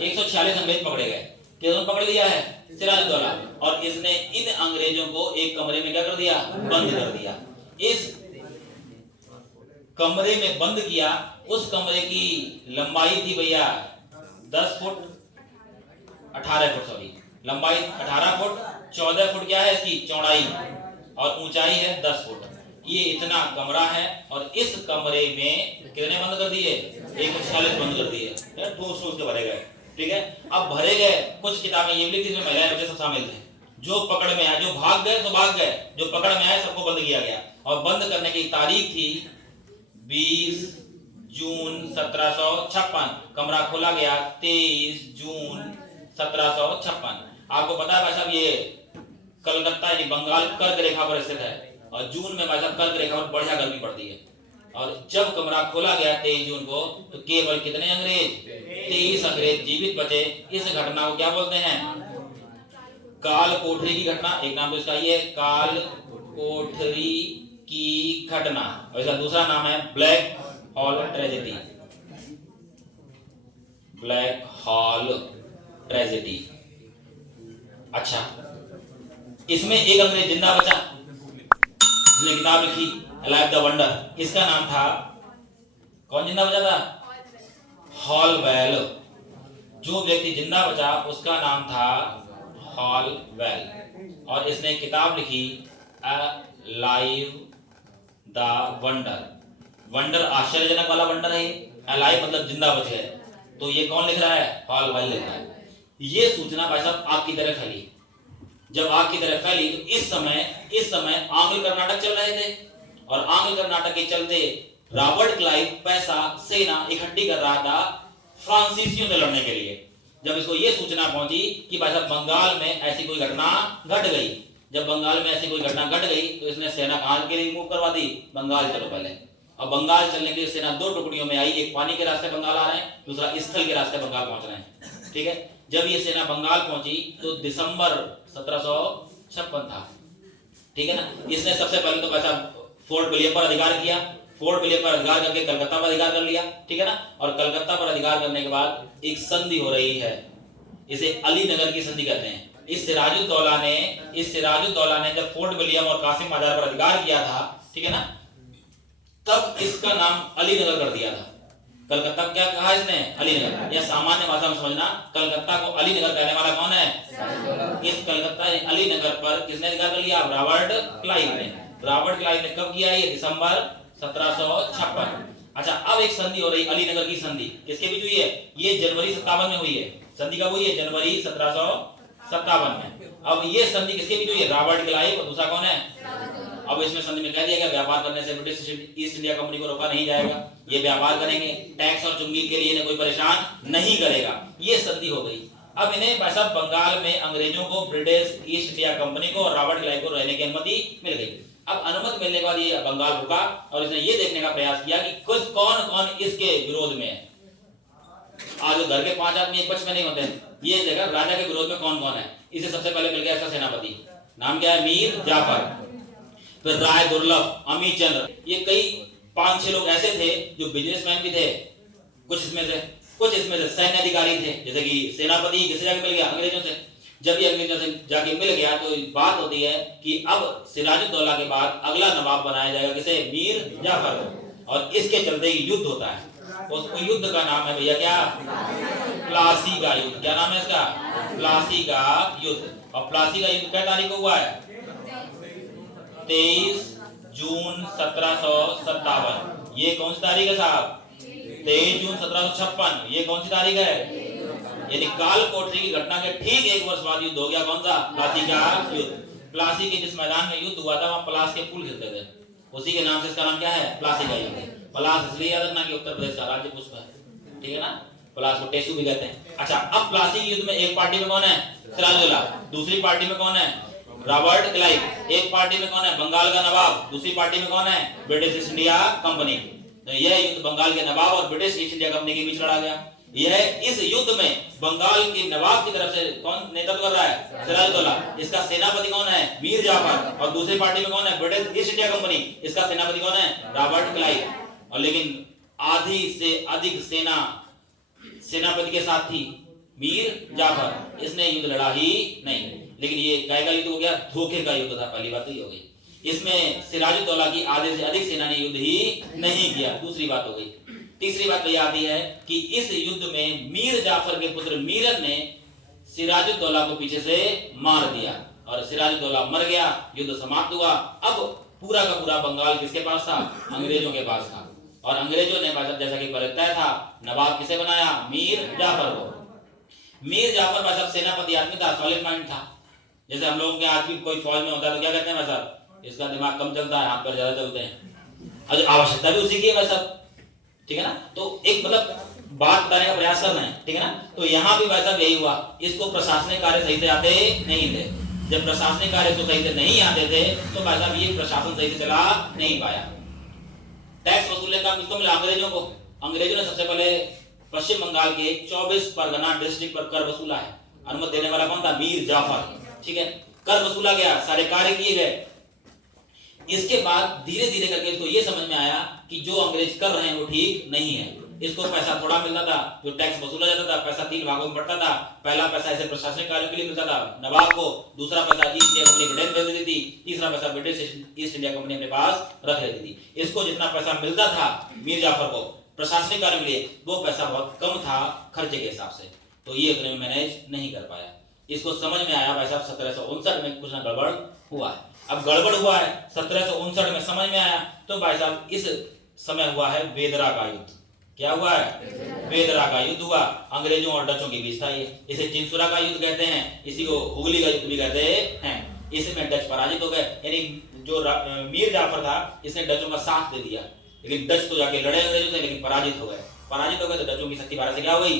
146 अंग्रेज पकड़े गए। किसने पकड़ लिया है, सिराजुद्दौला। और इसने इन अंग्रेजों को एक कमरे में क्या कर दिया, बंद कर दिया। इस कमरे में बंद किया। उस कमरे की लंबाई थी भैया 10 फुट, 18 फुट, सॉरी, लंबाई 18 फुट, 14 फुट क्या है इसकी चौड़ाई, और ऊंचाई है 10 फुट। ये इतना कमरा है, और इस कमरे में कितने बंद कर दिए, 146 बंद कर दिए, ठूस ठूस के भरे गए, ठीक है। अब भरे गए, कुछ किताबें ये लिखी थी, महिलाएं बच्चे सब शामिल थे। जो पकड़ में आए, जो भाग गए तो भाग गए, जो पकड़ में आए सबको बंद किया गया। और बंद करने की तारीख थी 20 जून 1756। कमरा खोला गया 23 जून 1756। आपको पता है भाई साहब, ये कलकत्ता यानी बंगाल कर्क रेखा पर स्थित है, और जून में भाई साहब कर्क रेखा पर बढ़िया गर्मी पड़ती है। और जब कमरा खोला गया 23 जून को, तो केवल कितने अंग्रेज, 23 अंग्रेज जीवित बचे। इस घटना को क्या बोलते हैं, काल कोठरी की घटना। एक नाम तो इसका ये है, काल कोठरी की घटना, और इसका दूसरा नाम है black hole tragedy, black hole tragedy. अच्छा, इसमें एक अंग्रेज जिंदा बचा जिसने किताब लिखी अलाइव द वंडर। इसका नाम था, कौन जिंदा बचा था, हॉलवेल। जो व्यक्ति जिंदा बचा उसका नाम था हॉलवेल, और इसने किताब लिखी अलाइव द वंडर। वंडर आश्चर्यजनक वाला वंडर है, अलाइव मतलब जिंदा बच गए। तो ये कौन लिख रहा है? हॉलवेल लिख रहा है। ये सूचना भाई साहब आग की तरह फैली। जब आग की तरह फैली तो इस समय आंग्ल कर्नाटक चल रहे थे, और आंग्ल कर्नाटक के चलते रॉबर्ट क्लाइव पैसा सेना इकट्ठी कर रहा था फ्रांसीसियों से लड़ने के लिए। जब इसको ये सूचना पहुंची कि भाई साहब बंगाल में ऐसी कोई घटना घट गई, जब बंगाल में ऐसी कोई घटना घट गई तो इसने सेना कहां के लिए मूव करवा दी? बंगाल चलो पहले। अब बंगाल चलने के लिए सेना दो टुकड़ियों में आई, एक पानी के रास्ते बंगाल आ रहे हैं, दूसरा स्थल के रास्ते बंगाल पहुंच रहे हैं। ठीक है, जब ये सेना बंगाल पहुंची तो दिसंबर 1756 था। ठीक है ना। इसने सबसे पहले तो पैसा फोर्ट विलियम पर अधिकार किया, फोर्ट विलियम पर अधिकार करके कलकत्ता पर अधिकार कर लिया। ठीक है ना। और कलकत्ता पर अधिकार करने के बाद एक संधि हो रही है, इसे अलीनगर की संधि कहते हैं। इस सिराजुद्दौला ने जब फोर्ट विलियम और कासिम बाजार पर अधिकार किया था, ठीक है ना, तब इसका नाम अलीनगर कर दिया था। कलकत्ता क्या कहा इसने? अलीनगर। या सामान्य भाषा में समझना, कलकत्ता को अलीनगर कहने वाला कौन है? इस कलकत्ता अलीनगर पर किसने अधिकार कर लिया? रॉबर्ट क्लाइव ने। रॉबर्ट क्लाइव ने कब किया? ये दिसंबर 1756। अच्छा, अब एक संधि हो रही अलीनगर की संधि, किसके बीच हुई है? ये जनवरी 57 में हुई है। संधि कब हुई है? जनवरी 1757 में। अब ये संधि किसके बीच हुई है? रॉबर्ट क्लाइव और दूसरा कौन है? अब इसमें संधि में कह दिया गया व्यापार करने से ब्रिटिश ईस्ट इंडिया कंपनी को रोका नहीं जाएगा, ये व्यापार करेंगे, टैक्स और चुंगी के लिए इन्हें कोई परेशान नहीं करेगा। ये संधि हो गई। अब इन्हें भाई साहब बंगाल में अंग्रेजों को, ब्रिटिश ईस्ट इंडिया कंपनी को और रॉबर्ट क्लाइव को रहने की अनुमति मिल गई। अब अनुमति मिलने के बाद ये बंगाल रुका और इसने ये देखने का प्रयास किया कि कुछ कौन कौन इसके विरोध में है। आज घर के 5 आदमी एक पक्ष में नहीं होते, ये देखा राजा के विरोध में कौन कौन है। इसे सबसे पहले मिल गया इसका सेनापति, नाम क्या है? मीर जाफर। फिर राय दुर्लभ, अमी चंद्र, ये कई 5-6 लोग ऐसे थे जो बिजनेसमैन भी थे। कुछ इसमें से सैन्य अधिकारी थे, जैसे कि सेनापति किसे जाके मिल गया? अंग्रेजों से। जब ये अंग्रेजों से जाके मिल गया तो बात होती है कि अब सिराजुद्दौला के बाद अगला नवाब बनाया जाएगा किसे? मीर जाफर को। और इसके चलते ही युद्ध होता है। उस युद्ध का नाम है भैया क्या? प्लासी का युद्ध। क्या नाम है इसका? प्लासी का युद्ध। और प्लासी का युद्ध क्या तारीख को हुआ है? 23 जून 1757। ये कौन सी तारीख है साहब? 23 जून 1756। ये कौन सी तारीख है? यानी काल कोठरी की घटना के ठीक 1 वर्ष बाद युद्ध हो गया। कौन सा? प्लासी का युद्ध। प्लासी के जिस मैदान में युद्ध हुआ था वहां पलास के फूल खिलते थे, उसी के नाम से इसका नाम क्या है? प्लासी का युद्ध। पलास इसलिए याद रखना कि उत्तर प्रदेश का राज्य पुष्प है। ठीक है ना। पलास को टेसू भी कहते हैं। अच्छा, अब प्लासी के युद्ध में एक पार्टी में कौन है? सिराजुद्दौला। दूसरी पार्टी में कौन है? Robert Clive. एक पार्टी में कौन है? बंगाल का नवाब। दूसरी पार्टी में कौन है? British east India company. तो यह युद्ध बंगाल के नवाब और ब्रिटिश ईस्ट इंडिया कंपनी के बीच लड़ा गया। यह इस युद्ध में बंगाल के नवाब की तरफ से कौन नेतृत्व कर रहा है? सिराजुद्दौला। इसका सेनापति कौन है? मीर जाफर। और दूसरी पार्टी में कौन है? British east India company. इसका सेनापति कौन है? Robert Clive. और लेकिन आधी से अधिक सेना सेनापति के साथ थी मीर जाफर। इसने युद्ध लड़ा ही नहीं। लेकिन ये कायगा युद्ध हो गया, धोखे का युद्ध था। पहली बात तो ये हो गई। इसमें सिराजुद्दौला की आधे से अधिक सेना ने युद्ध ही नहीं किया। दूसरी बात हो गई। तीसरी बात यह आती है कि इस युद्ध में मीर जाफर के पुत्र मीरन ने सिराजुद्दौला को पीछे से मार दिया और सिराजुद्दौला मर गया। युद्ध समाप्त हुआ। अब पूरा का पूरा बंगाल किसके पास था? अंग्रेजों के पास था। और अंग्रेजों ने जैसा कि पहले तय था, नवाब किसे बनाया? मीर जाफर को। मीर जाफर भाई साहब सेनापति आदमी था, सॉलिड माइंड था। जैसे हम लोगों के आदमी कोई फौज में होता है तो क्या कहते हैं भाई साहब? इसका दिमाग कम चलता है, हाथ पर ज्यादा चलते हैं। और आवश्यकता भी उसी की है भाई साहब। ठीक है ना। तो एक मतलब बात बताने का प्रयास कर रहे हैं। ठीक है ना। तो यहाँ भी भाई साहब यही हुआ। इसको प्रशासनिक कार्य सही से आते नहीं थे। जब प्रशासनिक कार्य तो सही से नहीं आते थे तो भाई साहब ये प्रशासन सही से चला नहीं पाया। टैक्स वसूलने का किसको मिला? अंग्रेजों को। अंग्रेजों ने सबसे पहले पश्चिम बंगाल के 24 परगना डिस्ट्रिक्ट पर कर वसूला है। अनुमति देने वाला कौन था? मीर जाफर। ठीक है। कर वसूला गया, सारे कार्य किए गए। इसके बाद धीरे धीरे करके इसको ये समझ में आया कि जो अंग्रेज कर रहे हैं वो ठीक नहीं है। इसको पैसा थोड़ा मिलता था, जो टैक्स वसूला जाता था पैसा 3 भागों में बढ़ता था। पहला पैसा ऐसे प्रशासनिक कार्यों के लिए मिलता था नवाब को, दूसरा पैसा ईस्ट इंडिया कंपनी ब्रिटेन भेज देती थी, तीसरा पैसा ब्रिटिश ईस्ट इंडिया कंपनी अपने पास रख लेती थी। इसको जितना पैसा मिलता था मीर जाफर को, प्रशासनिक कार्य के लिए, वो पैसा बहुत कम था खर्चे के हिसाब से, तो ये अग्रिम मैनेज नहीं कर पाया। इसको समझ में आया भाई साहब 1759 में कुछ ना गड़बड़ हुआ है। अब गड़बड़ हुआ है 1759 में समझ में आया, तो भाई साहब इस समय हुआ है वेदरा का युद्ध। क्या हुआ है? वेदरा का युद्ध हुआ, अंग्रेजों और डचों के बीच था ये। इसे चिंसुरा का युद्ध कहते हैं, इसी को हुगली का युद्ध भी कहते हैं। इसमें डच पराजित हो गए, यानी जो मीर जाफर था इसने डचों का साथ दे दिया, लेकिन डच तो जाके लड़े अंग्रेजों से, लेकिन पराजित हो गए। पराजित हो गए तो डचों की शक्ति भारत से क्या हो गई?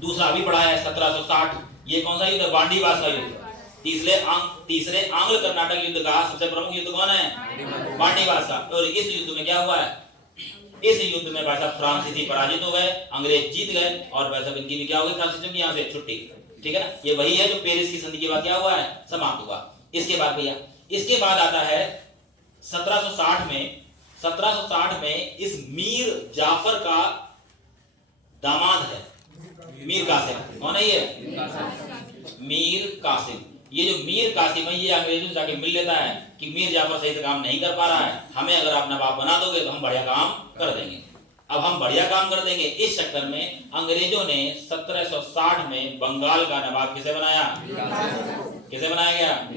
दूसरा अभी पढ़ा है 1760, ये कौन सा युद्ध? बांडीवास का युद्ध। तीसरे आंग्ल कर्नाटक युद्ध का सबसे प्रमुख युद्ध कौन है? बांडीवास का। और इस युद्ध में क्या हुआ है? इस युद्ध में भाई साहब फ्रांसीसी पराजित हो गए, अंग्रेज जीत गए, और भाई साहब इनकी भी क्या हो गई? फ्रांसीसियों की यहाँ से छुट्टी। ठीक है ना? ये वही है जो पेरिस की संधि के बाद क्या हुआ है? समाप्त हुआ। इसके बाद भैया, इसके बाद आता है 1760 में इस मीर जाफर का दामाद है मीर कासिम। कौन है ये? मीर कासिम। ये जो मीर कासिम है ये अंग्रेजों से जाके मिल लेता है कि मीर जाफर सही से काम नहीं कर पा रहा है, हमें अगर आप नवाब बना दोगे तो हम बढ़िया काम कर देंगे। अब हम बढ़िया काम कर देंगे, इस चक्कर में अंग्रेजों ने 1760 में बंगाल का नवाब किसे बनाया? किसे बनाया गया?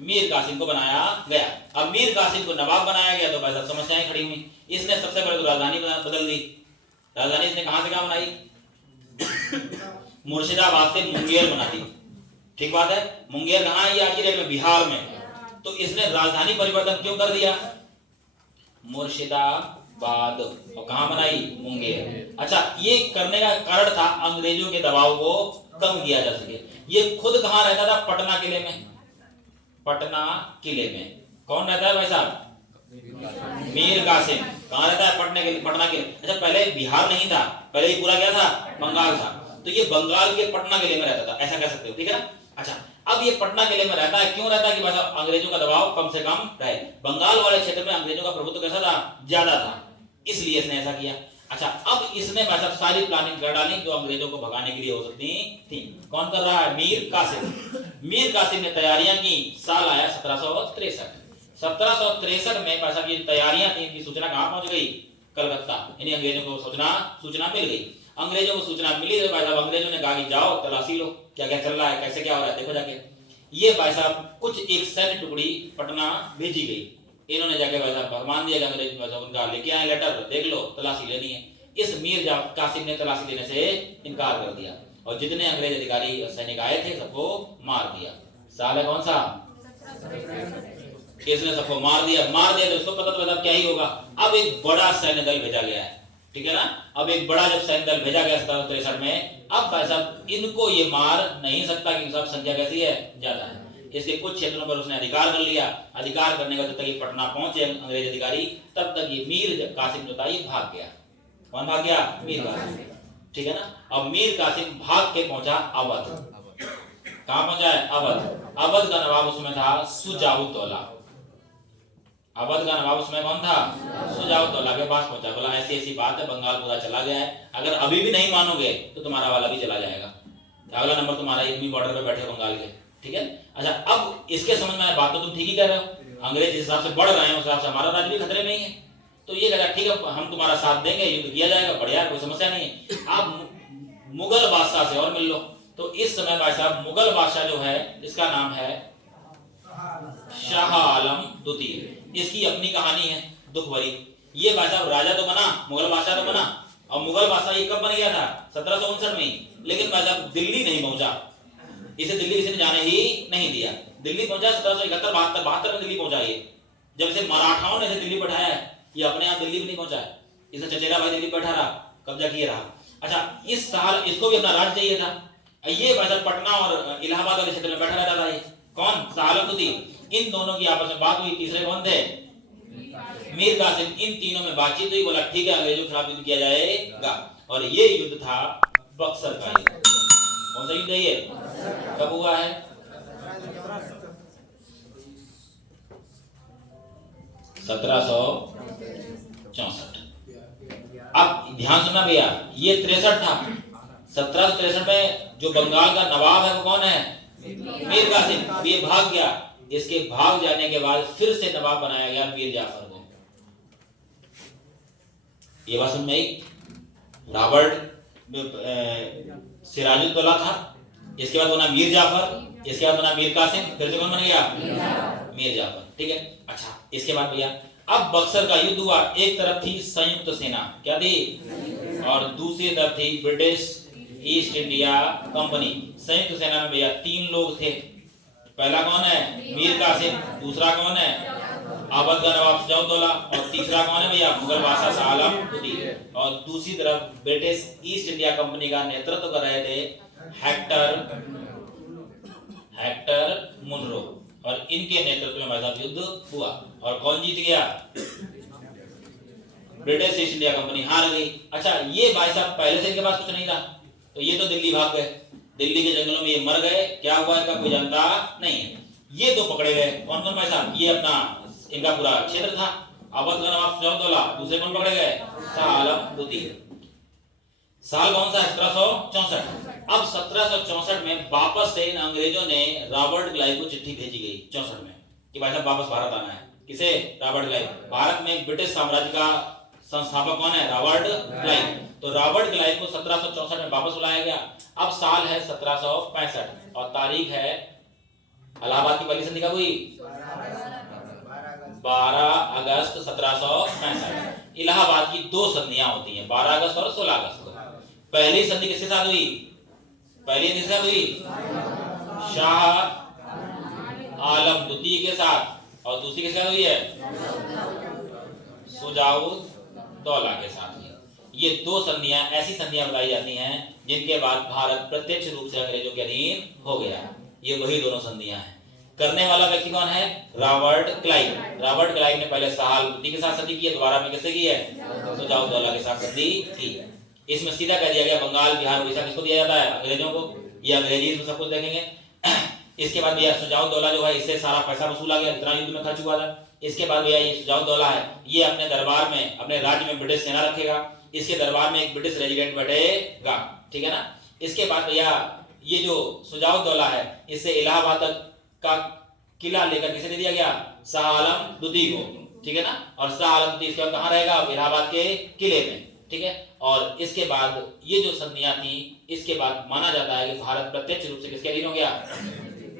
मीर कासिम को बनाया गया। अब मीर कासिम को नवाब बनाया गया तो भाई साहब समस्याएं खड़ी हुई। इसने सबसे पहले तो राजधानी बदल दी। राजधानी इसने कहां से कहां बनाई? मुर्शिदाबाद से मुंगेर बना दी। ठीक बात है? मुंगेर कहां है? आज की डेट में बिहार में। तो इसने राजधानी परिवर्तन क्यों कर दिया? मुर्शिदाबाद, और कहां बनाई? मुंगेर। अच्छा, ये करने का कारण था अंग्रेजों के दबाव को कम किया जा सके। ये खुद कहां रहता था? पटना किले में। पटना किले में कौन रहता है भाई साहब? मीर कासिम। कहां रहता है? पटना किले। अच्छा, पहले बिहार नहीं था, पहले ये पूरा क्या था? बंगाल था। तो ये बंगाल के पटना किले में रहता था, ऐसा कह सकते हो। ठीक है ना? अच्छा, अब ये पटना किले में रहता है, क्यों रहता है? कि भाई साहब अंग्रेजों का दबाव कम से कम रहे। बंगाल वाले क्षेत्र में अंग्रेजों का प्रभुत्व कैसा था? ज्यादा था, इसलिए इसने ऐसा किया। अच्छा, अब इसने भाई साहब सारी प्लानिंग कर डाली जो अंग्रेजों को भगाने के लिए हो सकती थी। कौन कर रहा है? मीर कासिम। मीर कासिम ने तैयारियां की। साल आया 1763। 1763 में भाई साहब ये तैयारियां थी, इनकी सूचना कहां पहुंच गई? कलकत्ता। यानी अंग्रेजों को सूचना मिल गई। अंग्रेजों को सूचना मिली तो भाई साहब अंग्रेजों ने कहा कि जाओ तलाशी लो, क्या क्या चल रहा है, कैसे क्या हो रहा है, देखो जाके। ये भाई साहब कुछ एक सैन्य टुकड़ी पटना भेजी गई। इन्होंने जाके भाई साहब फरमान दिया कि अंग्रेज भाई साहब उनका लेके आए लेटर, देख लो, तलाशी लेनी है। इस मीर कासिम ने तलाशी लेने से इनकार कर दिया, और जितने अंग्रेज अधिकारी और सैनिक आए थे सबको मार दिया। साल है कौन सा? इसने सबको मार दिया तो इसको पता तो क्या ही होगा। अब एक बड़ा सैन्य दल भेजा गया है। ठीक है ना? अब एक बड़ा जब सैन्य दल भेजा गया 1763 में, अब भाई साहब इनको ये मार नहीं सकता कि सब संख्या कैसी है? ज्यादा है। इसके कुछ क्षेत्रों पर उसने अधिकार कर लिया। अधिकार करने का जब तक ये पटना पहुंचे अंग्रेज अधिकारी, तब तक ये मीर कासिम जो था ये भाग गया। कौन भाग गया? मीर कासिम। ठीक है ना? अब मीर कासिम भाग के पहुंचा अवध। कहां पहुंचा है? अवध। अवध का नवाब उसमें था सुजाउद्दौला। अवध का नवाब उसमें कौन था? सुजाउद्दौला के पास पहुंचा। बोला ऐसी ऐसी बात है, बंगाल पूरा चला गया है, अगर अभी भी नहीं मानोगे तो तुम्हारा वाला भी चला जाएगा। अगला नंबर तुम्हारा, इतनी बॉर्डर पे बैठे बंगाल के। ठीक है? अच्छा, अब इसके समझ में आया, बात तो तुम ठीक ही कह रहे हो, अंग्रेज जिस हिसाब से बढ़ रहे हैं उस हिसाब से हमारा राज्य भी खतरे में ही है। तो ये कहता ठीक है, हम तुम्हारा साथ देंगे, युद्ध किया जाएगा, बढ़िया, कोई समस्या नहीं है। आप मुगल बादशाह से और मिल लो। तो इस समय भाई साहब मुगल बादशाह जो है, इसका नाम है शाह आलम द्वितीय। इसकी अपनी कहानी है दुख भरी। ये भाई साहब राजा तो बना, मुगल बादशाह तो बना, और मुगल बादशाह ये कब बन गया था? 1759 में। लेकिन भाई साहब दिल्ली नहीं पहुंचा, इसे दिल्ली किसी ने जाने ही नहीं दिया। दिल्ली पहुंचा 1771 72 में दिल्ली पहुंचा। ये जब से मराठाओं ने इसे दिल्ली बैठाया है, ये अपने आप दिल्ली भी नहीं पहुंचा है। इसे चचेरा भाई दिल्ली बैठा रहा, कब्जा किए रहा। अच्छा, इस साल इसको भी अपना राज्य चाहिए था। ये भाई साहब पटना और इलाहाबाद वाले क्षेत्र में बैठा रहता था। ये कौन? शाह आलम द्वितीय। इन दोनों की आपस में बात हुई। तीसरे कौन थे? मीर कासिम। इन तीनों में बातचीत हुई। बोला ठीक है, अंग्रेजों के खिलाफ युद्ध किया जाएगा। और ये युद्ध था बक्सर का युद्ध। कौन सा युद्ध है ये? कब हुआ है? 1764। अब ध्यान सुनना भैया, ये 63 था। 1763 में जो बंगाल का नवाब है वो कौन है? मीर कासिम। ये भाग गया। इसके भाग जाने के बाद फिर से नवाब बनाया गया मीर जाफर को। ये बात समझ में आई। रॉबर्ट सिराजुद्दौला था, इसके बाद बना मीर जाफर, इसके बाद बना मीर कासिम, फिर से कौन बन गया? मीर जाफर। ठीक है, अच्छा इसके बाद भैया अब बक्सर का युद्ध हुआ। एक तरफ थी संयुक्त सेना, क्या थी? और दूसरी तरफ थी ब्रिटिश ईस्ट इंडिया कंपनी। संयुक्त सेना में भैया 3 लोग थे। पहला कौन है? मीर कासिम। दूसरा कौन है? अवध का नवाब सुजाउद्दौला। और तीसरा कौन है भैया? मुगल बादशाह शाह आलम दुदीन। और दूसरी तरफ ब्रिटिश ईस्ट इंडिया कंपनी का नेतृत्व कर रहे थे हेक्टर मुनरो। और इनके नेतृत्व में भाई साहब युद्ध हुआ। और कौन जीत गया? ब्रिटिश ईस्ट इंडिया कंपनी हार गई। अच्छा ये भाई साहब पहले से इनके पास कुछ नहीं था, तो ये तो दिल्ली भाग गए, दिल्ली के जंगलों में ये मर गए। क्या हुआ इनका कोई जानता नहीं है। ये 2 पकड़े गए। कौन कौन भाई साहब? ये अपना इनका पूरा क्षेत्र था, अवध का नवाब सुजाउद्दौला। दूसरे कौन पकड़े गए? शाह आलम दुदीन। साल कौन सा? 1764। अब 1764 में वापस से इन अंग्रेजों ने रॉबर्ट क्लाइव को चिट्ठी भेजी गई 64 में कि भाई साहब वापस भारत आना है। किसे? Robert Clive. भारत में ब्रिटिश साम्राज्य का संस्थापक कौन है? Robert Clive. तो रॉबर्ट क्लाइव को 1764 में वापस बुलाया गया। अब साल है 1765 और तारीख है इलाहाबाद की पहली संधि कब हुई? 12 अगस्त 1765। इलाहाबाद की 2 संधियां होती हैं, 12 अगस्त और 16 अगस्त को। पहली संधि किसके साथ हुई? पहली संधि किसके साथ हुई? शाह आलम द्वितीय के साथ। और दूसरी किसके साथ हुई है? सुजाउद्दौला के साथ हुई। ये 2 संधियां ऐसी संधियां बताई जाती हैं जिनके बाद भारत प्रत्यक्ष रूप से अंग्रेजों के अधीन हो गया। ये वही दोनों संधियां हैं। करने वाला व्यक्ति कौन है? Robert Clive. रॉबर्ट क्लाइव ने पहले शाह आलम द्वितीय के साथ संधि की है, दोबारा में किससे की है? सुजाउद्दौला के साथ संधि की। इसमें सीधा कह दिया गया बंगाल, बिहार, उड़ीसा किसको दिया जाता है? अंग्रेजों को। ये अंग्रेजी इसमें सब कुछ देखेंगे। इसके बाद भैया सुजाउद्दौला जो है, इससे सारा पैसा वसूला गया, इतना युद्ध में खर्च हुआ था। इसके बाद भैया ये सुजाउद्दौला है, ये अपने दरबार में, अपने राज्य में ब्रिटिश सेना रखेगा। इसके दरबार में एक ब्रिटिश रेजिडेंट बैठेगा। ठीक है ना। इसके बाद भैया ये जो सुजाउद्दौला है, इससे इलाहाबाद का किला लेकर किसे दे दिया गया? शाह आलम द्वितीय को। ठीक है ना। और शाह आलम द्वितीय इसके बाद कहाँ रहेगा? इलाहाबाद के किले में। ठीक है। और इसके बाद ये जो संधियां थी, इसके बाद माना जाता है कि भारत प्रत्यक्ष रूप से किसके अधीन हो गया?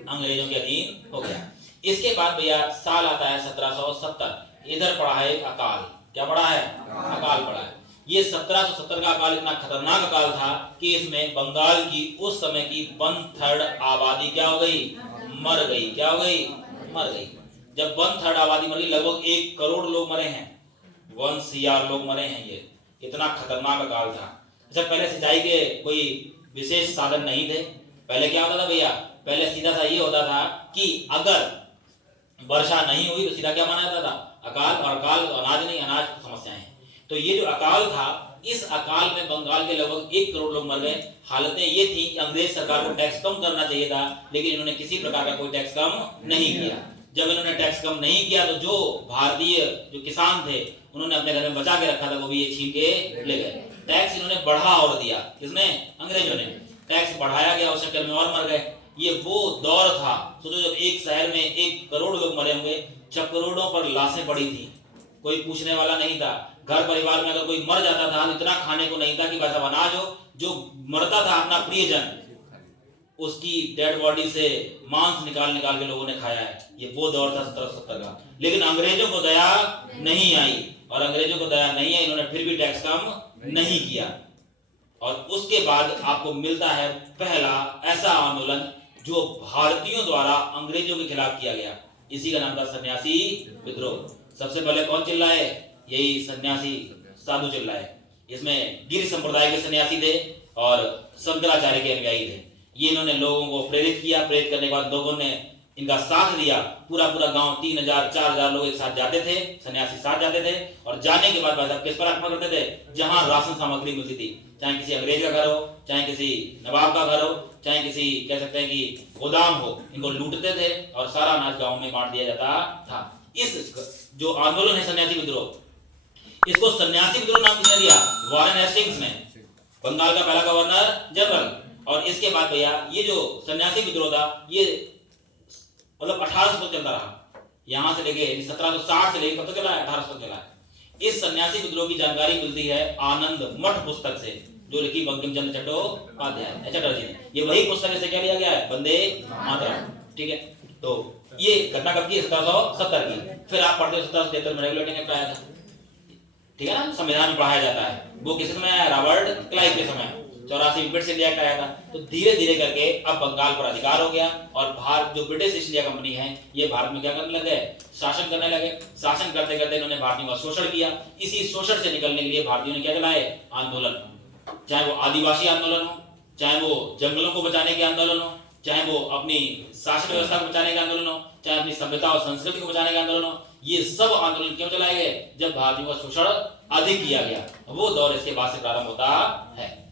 अंग्रेजों के अधीन हो गया। इसके बाद भैया साल आता है 1770। इधर पड़ा है एक अकाल। क्या पड़ा है? अकाल पड़ा है। ये 1770 का अकाल इतना खतरनाक अकाल था कि इसमें बंगाल की उस समय की 1/3 आबादी क्या हो गई? मर गई। क्या हो गई? मर गई। जब 1/3 आबादी मर गई, लगभग 1 करोड़ लोग मरे हैं, 1 CR लोग मरे हैं। ये इतना खतरनाक अकाल था। अच्छा पहले सिंचाई के कोई विशेष साधन नहीं थे। पहले क्या होता था भैया? पहले सीधा सा ये होता था कि अगर वर्षा नहीं हुई तो सीधा क्या माना जाता था? अकाल। और अकाल अनाज नहीं, अनाज समस्याएं। तो ये जो अकाल था, इस अकाल में बंगाल के लगभग 1 करोड़ लोग मर गए। हालतें ये थी कि अंग्रेज सरकार को टैक्स कम करना चाहिए था, लेकिन इन्होंने किसी प्रकार का कोई टैक्स कम नहीं किया। जब इन्होंने टैक्स कम नहीं किया तो जो भारतीय जो किसान थे, उन्होंने अपने घर में बचा के रखा था, वो भी ये छीन के ले गए। टैक्स इन्होंने बढ़ा और दिया। किसने? अंग्रेजों ने। टैक्स बढ़ाया गया, उस चक्कर में और मर गए। ये वो दौर था, सोचो जब एक शहर में 1 करोड़ लोग मरे होंगे, करोड़ों पर लाशें पड़ी थी, कोई पूछने वाला नहीं था। घर परिवार में अगर कोई मर जाता था तो इतना खाने को नहीं था कि वैसा अनाज हो। जो मरता था अपना प्रियजन, उसकी डेड बॉडी से मांस निकाल के लोगों ने खाया है। ये वो दौर था 1770 का। लेकिन अंग्रेजों को दया नहीं आई, और अंग्रेजों को दया नहीं आई, इन्होंने फिर भी टैक्स कम नहीं किया। और उसके बाद आपको मिलता है पहला ऐसा आंदोलन जो भारतीयों द्वारा अंग्रेजों के खिलाफ किया गया। इसी का नाम था सन्यासी विद्रोह। सबसे पहले कौन चिल्लाए? यही सन्यासी साधु चिल्लाए। इसमें गिर संप्रदाय के सन्यासी थे और शंकराचार्य के अनुयायी थे। ये इन्होंने लोगों को प्रेरित किया। प्रेरित करने के बाद लोगों ने इनका साथ दिया। पूरा गांव 3000 4000 लोग एक साथ जाते थे, सन्यासी साथ जाते थे। और जाने के बाद भाई साहब किस पर आक्रमण करते थे? जहां राशन सामग्री मिलती थी, चाहे किसी अंग्रेज का घर हो, चाहे किसी नवाब का घर हो, चाहे किसी कह सकते हैं कि गोदाम हो, इनको लूटते थे और सारा अनाज गांव में बांट दिया जाता था। इस जो आंदोलन है सन्यासी विद्रोह, इसको सन्यासी विद्रोह नाम किसने दिया? वॉरेन हेस्टिंग्स ने, बंगाल का पहला गवर्नर जनरल। और इसके बाद भैया ये जो सन्यासी विद्रोह था, ये मतलब 1800 तक चलता रहा। यहां से लेके 1760 से लेके कब तक चला है? 1800 तक चला है। इस सन्यासी विद्रोह की जानकारी मिलती है आनंद मठ पुस्तक से, जो लिखी बंकिम चंद्र चट्टोपाध्याय चटर्जी ने। ये वही पुस्तक से क्या लिया गया है, वंदे मातरम। ठीक है, तो ये घटना कब की, 1770 की। फिर आप पढ़ते हो 1773 में रेगुलेटिंग एक्ट आया था। ठीक है ना, संविधान में पढ़ाया जाता है। वो किस समय आया, रॉबर्ट क्लाइव के समय। 84 में ब्रिटिश इंडिया एक्ट आया था। तो धीरे धीरे करके अब बंगाल पर अधिकार हो गया और भारत, जो ब्रिटिश ईस्ट इंडिया कंपनी है, ये भारत में क्या करने लगे, शासन करने लगे। शासन करते करते इन्होंने भारतीयों का शोषण किया। इसी शोषण से निकलने के लिए भारतीयों ने क्या चलाए, आंदोलन। चाहे वो आदिवासी आंदोलन हो, चाहे वो जंगलों को बचाने के आंदोलन हो, चाहे वो अपनी शासन व्यवस्था को बचाने के आंदोलन हो, चाहे अपनी सभ्यता और संस्कृति को बचाने के आंदोलन हो, ये सब आंदोलन क्यों चलाए गए, जब भारतीयों का शोषण अधिक किया गया। वो दौर इसके बाद से प्रारंभ होता है।